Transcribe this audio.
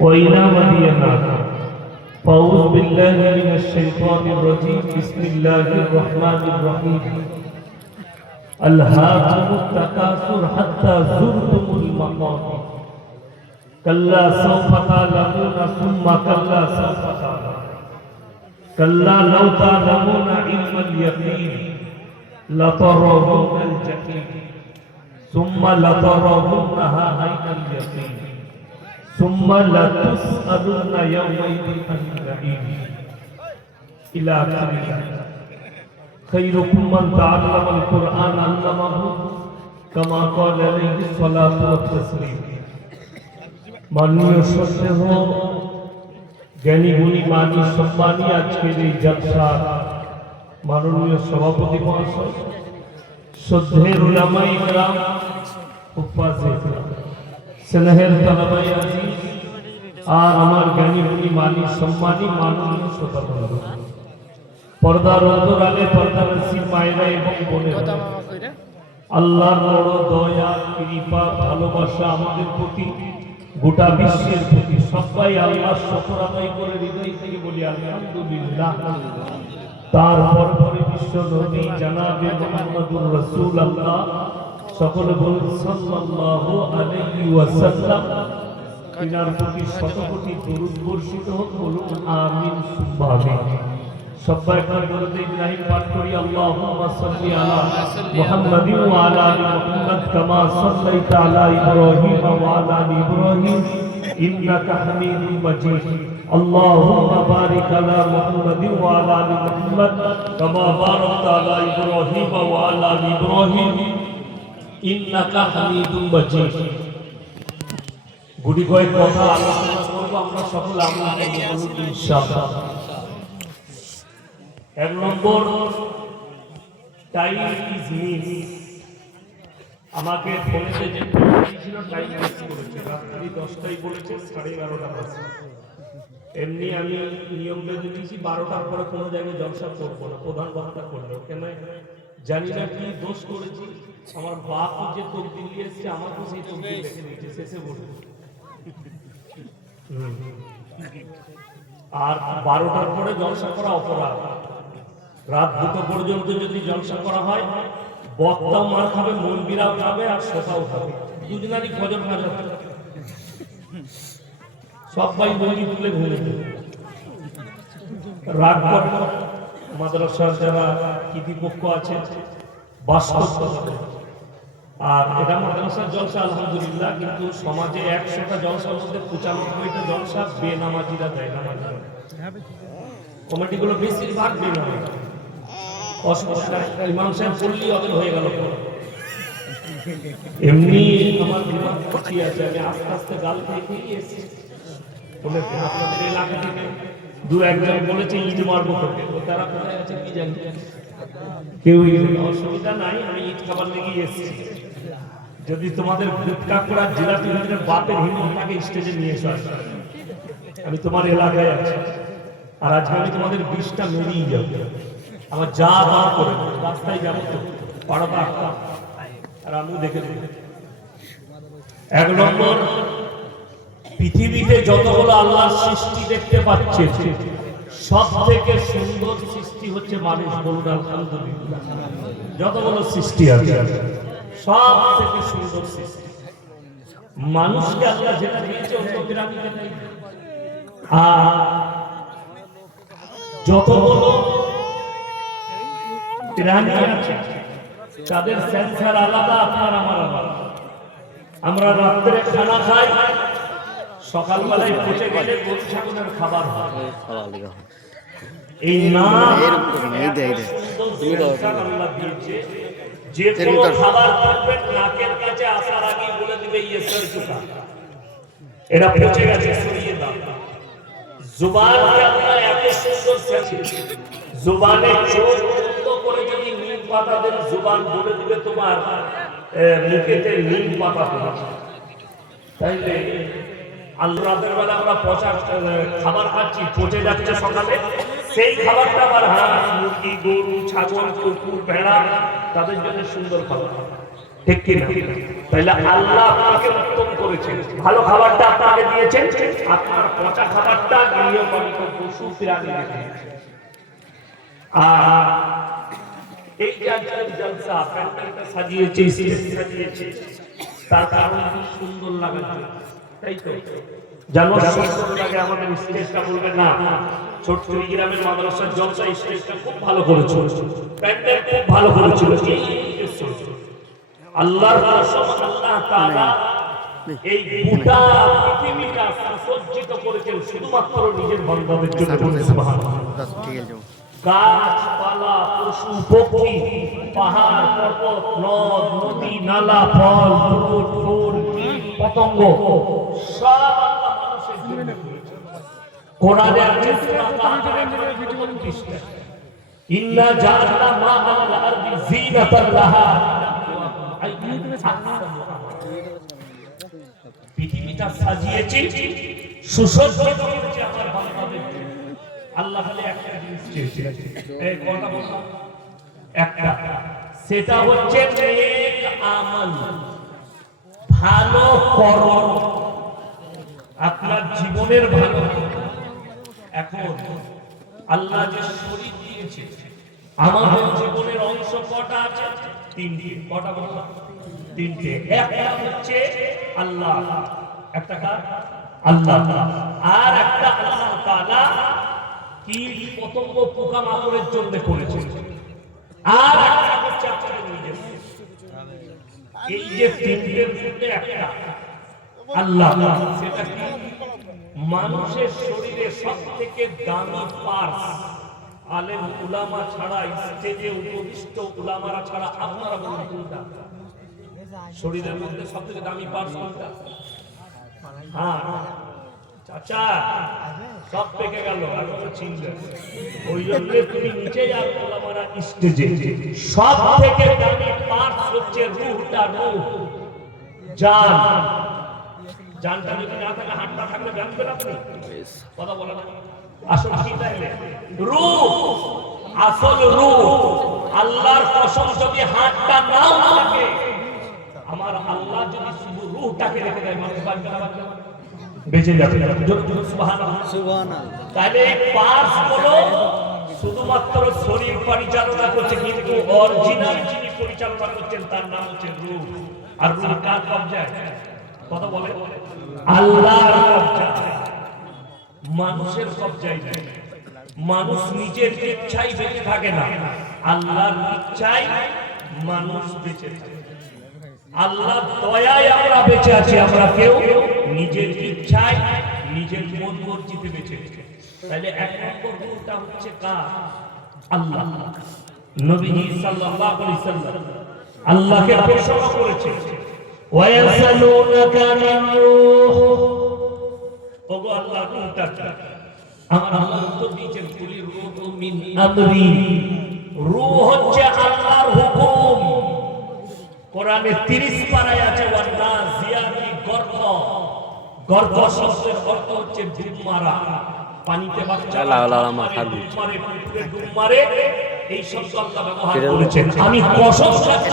وإلى مدينة. فأعوذ بالله من الشيطان الرجيم. بسم الله الرحمن الرحيم. ألهاكم التكاثر حتى زرتم المقابر كلا سوف تعلمون ثم كلا سوف تعلمون كلا لو تعلمون علم اليقين لترون الجحيم ثم لترونها عين اليقين ثم لتسألن يومئذ عن النعيم إلى آخره. خيركم من تعلم القرآن علمه كما قال عليه الصلاة والتسليم. মাননীয় শ্রদ্ধেয় জ্ঞানী গুণী মানী সম্মানী আজকের এই জলসার মাননীয় সভাপতি মহাশয়, শ্রদ্ধেয় উলামায়ে ইকরাম, উপস্থিত স্নেহের তালাবায়ে আজিজ আর আমার জ্ঞানী গুণী মানী সম্মানী মাননীয় শ্রোতাবৃন্দ, পর্দার অন্তরালে পর্দানসীব মায়েরা এবং বোনেরা, আল্লাহর বড় দয়া কৃপা ভালোবাসা আমাদের প্রতি, গোটা বিশ্বের প্রতি। সবাই আল্লাহর শুকর আদায় করে হৃদয় থেকে বলি আলহামদুলিল্লাহ। তারপর পরে বিশ্ব নবী জনাবে মুহাম্মদুর রাসূলুল্লাহ সকলে বলুন সাল্লাল্লাহু আলাইহি ওয়াসাল্লাম। তিনার প্রতি শত কোটি দরুদ বর্ষিত হোক, বলুন আমিন সুম্মা আমিন। সবাই একবার দরুদ ইব্রাহিম পাঠ করি। আল্লাহুম্মা সাল্লি আলা মুহাম্মাদিন ওয়া আলা আলি মুহাম্মাদ কামা সাল্লাইতা আলা ইব্রাহিম ওয়া আলা আলি ইব্রাহিম ইন্নাকা হামিদুম মাজিদ। আল্লাহুম্মা বারিক আলা মুহাম্মাদিন ওয়া আলা আলি মুহাম্মাদ কামা বারাকতা আলা ইব্রাহিম ওয়া আলা আলি ইব্রাহিম ইন্নাকা হামিদুম মাজিদ। গুটি কয়েক কথা আলোচনা করব আমরা সকলে আমরা ইনশাআল্লাহ। এক নম্বর, টাইম ইজ মিস। আমাকে ফোনেতে যে ছিল টাইম মিস করেছে, রাত্রি 10টায় বলেছে, 11:30 বাজে। এমনি আমি নিয়ম বেঁধে দিয়েছি 12টার পরে কোনো জায়গায় জলসা করবো না, প্রধান বক্তা করলেও। কেন জানি না কি দোষ করেছি, আমার বাপ যে তকদির দিয়েছে আমাকে সেই তকদির দেখে দিয়েছে, শেষে বলবো। আর 12টার পরে জলসা করা অপরাধ। রাত 2টা পর্যন্ত যদি জলসা করা হয়, বক্তাও মার খাবে, মন্দিরাও খাবে, আর শ্রোতাও খাবে, দুজনারই খজর খাজা। সবাই বই তুলে ঘুরে রাত করে। মাদ্রাসার যারা কৃতিপক্ষ আছে বাস্তব, আর এটা মাদ্রাসার জলসা আলহামদুলিল্লাহ, কিন্তু সমাজে 100টা জলসার মধ্যে 95টা জলসা বেনামাজিরা দেয়। নামাজি কমিটিগুলো বেশিরভাগ বেনামাজি। অসুবিধা ইমাম সাহেব বললেই ওদের হয়ে গেল। এমনি আমার বিভাগ করছি আছে, আমি আস্তে আস্তে গাল দেখেই এসেছি। আপনাদের এলাকা থেকে 2-1জন বলেছে ঈদ মারবো তোকে, তারা কোথায় আছে কি জানি, কেউ অসুবিধা নাই, আমি ঈদ খাবার লেগে এসেছি। যদি তোমাদের গুটকা করার জিলাপি ভিতরে বাপের হিন্দুটাকে স্টেজে নিয়ে এসো, আমি তোমার এলাকায় আছি, আর আজকে আমি তোমাদের 20টা মেরিয়ে যাবো। আমার যা দাম করে রাস্তায় যাবো তো পাড়াটা আটকা, আর আমিও দেখে দেব। 1 নম্বর, পৃথিবীতে যতগুলো আল্লাহর সৃষ্টি দেখতে পাচ্ছে, সব থেকে সুন্দর সৃষ্টি হচ্ছে মানুষ। বলুন আলহামদুলিল্লাহ। যতগুলো সৃষ্টি আছে সব থেকে সুন্দর সৃষ্টি মানুষকে আল্লাহ যেটা দিয়েছে অন্য প্রাণীকে নেই। আর যতগুলো প্রাণী আছে তাদের সেন্সার আলাদা, আপনার আমার আলাদা। আমরা রাত্রে খানা খাই, সকালবেলায় পচে গেলে গরু ছাগলের খাবার হয়। এই না যে কোনো খাবার করবেন নাকের কাছে আসার আগে বলে দিবে ইয়ে সর চুকা, এটা পচে গেছে, সরিয়ে দাও। জুবানকে আপনার এত সুন্দর সেন্সি, জুবানে চোখ বন্ধ করে যদি নিম পাতা দেন, জুবান বলে দিবে তোমার মুখেতে নিম পাতা পড়েছে। তাইলে আল্লাহ রাতের বেলা আমরা পচা খাবার খাচ্ছি, পচে যাচ্ছে সকালে, সেই খাবারটা আবার হাঁস মুরগি গরু ছাগল কুকুর ভেড়া তাদের জন্য সুন্দর খাবার। ঠিক কি না? তাহলে আল্লাহ আপনাকে উত্তম করেছেন, ভালো খাবারটা আপনাকে দিয়েছেন, আপনার পচা খাবারটা গৃহপালিত পশু প্রাণী দিয়েছেন। আর এই জলসা প্যান্ডেলটা সাজিয়েছে, স্টেজ সাজিয়েছে, তার কারণ খুব সুন্দর লাগাচ্ছে, তাই তো? জানো সুন্দর লাগে আমাদের স্টেজটা, বলবে না ছোট্ট গ্রামের মাদ্রাসার জলসা স্টেজটা খুব ভালো করেছিল, প্যান্ডেল খুব ভালো করেছিল। আল্লাহর কসম, আল্লাহ তাআলা এই গোটা পৃথিবীটা সুসজ্জিত করেছেন শুধুমাত্র নিজের বান্দাদের জন্য। সুবহানাল্লাহ। গাছপালা, পশু পক্ষী, পাহাড় পর্বত, নদ নদী, নালা, ফল ফ্রুট, ফুল, কীট পতঙ্গ সব আল্লাহ মানুষের জন্য করেছেন। কোরআনে আছে সূরা বাকারার 29 টা, ইন্না জাআলনা মা আল আরদি যিনাতাল লাহা, পৃথিবীটা সাজিয়েছি, সুসজ্জিত করেছি আমার বান্দাদের জন্য। আল্লাহ খালি একটা জিনিস চেয়েছেন, এই কথা বললাম একটা, সেটা হচ্ছে নেক আমল, ভালো কর্ম, আপনার জীবনের ভালো। এখন আল্লাহ যে শরীর দিয়েছে, আমাদের জীবনের অংশ কটা আছে? তিনটে। কটা বললাম? তিনটে। একটা হচ্ছে আল্লাহ, একটা কার? আল্লাহ, আর একটা আল্লাহ তাআলা কীট পতঙ্গ পোকামাকড়ের জন্য করেছে, আর একটা হচ্ছে আপনাদের নিজের। এই যে তিনটের মধ্যে একটা আল্লাহ, সেটা কি? মানুষের শরীরে সবথেকে দামি পার্টস, আলেম উলামা ছাড়া, স্টেজে উপবিষ্ট উলামারা ছাড়া, আপনারা বলুন কোনটা শরীরের মধ্যে সবথেকে দামি পার্টস কোনটা? হ্যাঁ চাচা, সব পেকে গেল, এখনো চিনবে। ওই জন্য তুমি নিচে যাও, ওলামারা স্টেজে। সব থেকে দামি পার্টস হচ্ছে রূহটা, রূহ, জান। জানটা যদি না থাকে, হাতটা থাকলে জানবেন আপনি? কথা বলে না আসল কি? তাইলে রূহ, আসল রূহ। আল্লাহর কসম, যদি হাতটা নাও থাকে, আমার আল্লাহ যদি শুধু রূহটাকে রেখে দেয়, মানুষ বাঁচবে না? বেঁচে যাবে। সুবহানাল্লাহ। তাহলে এই পার্টস গুলো শুধুমাত্র শরীর পরিচালনা করছে, কিন্তু অরিজিনাল যিনি পরিচালনা করছেন তার নাম হচ্ছে রূহ। আর রূহ কার কবজায়? কথা বলে আল্লাহর কবজায়, মানুষের কবজায় নেই। মানুষ নিজের ইচ্ছায় বেঁচে থাকে না, আল্লাহর ইচ্ছায় মানুষ বেঁচে থাকে। আল্লাহ দয়ায় আমরা বেঁচে আছি, আমরা কেউ নিজের ইচ্ছায় নিজের মন মর্জিতে বেঁচে আছি। তাহলে এক নম্বর রূহটা হচ্ছে কার? আল্লাহ। নবীজি সাল্লাল্লাহু আলাইহি সাল্লাম আল্লাহকে প্রশ্ন করেছে, ওয়ায়াসালুনাকা আনির রূহ, ওগো আল্লাহ রূহটা কি? আমার আল্লাহ উত্তর দিয়েছেন, কুলি রূহু মিন আমরি, রূহ হচ্ছে আল্লাহর হুকুম। কোরআনে 30 পারায় আছে, ওয়ান্নাজিয়াতি গর্ক। গর্ক শব্দের অর্থ হচ্ছে ডুব মারা, পানিতে বাচ্চা মারে, পুকুরে ডুব মারে, এই শব্দ আল্লাহ ব্যবহার করেছেন। আমি কসম খাচ্ছি,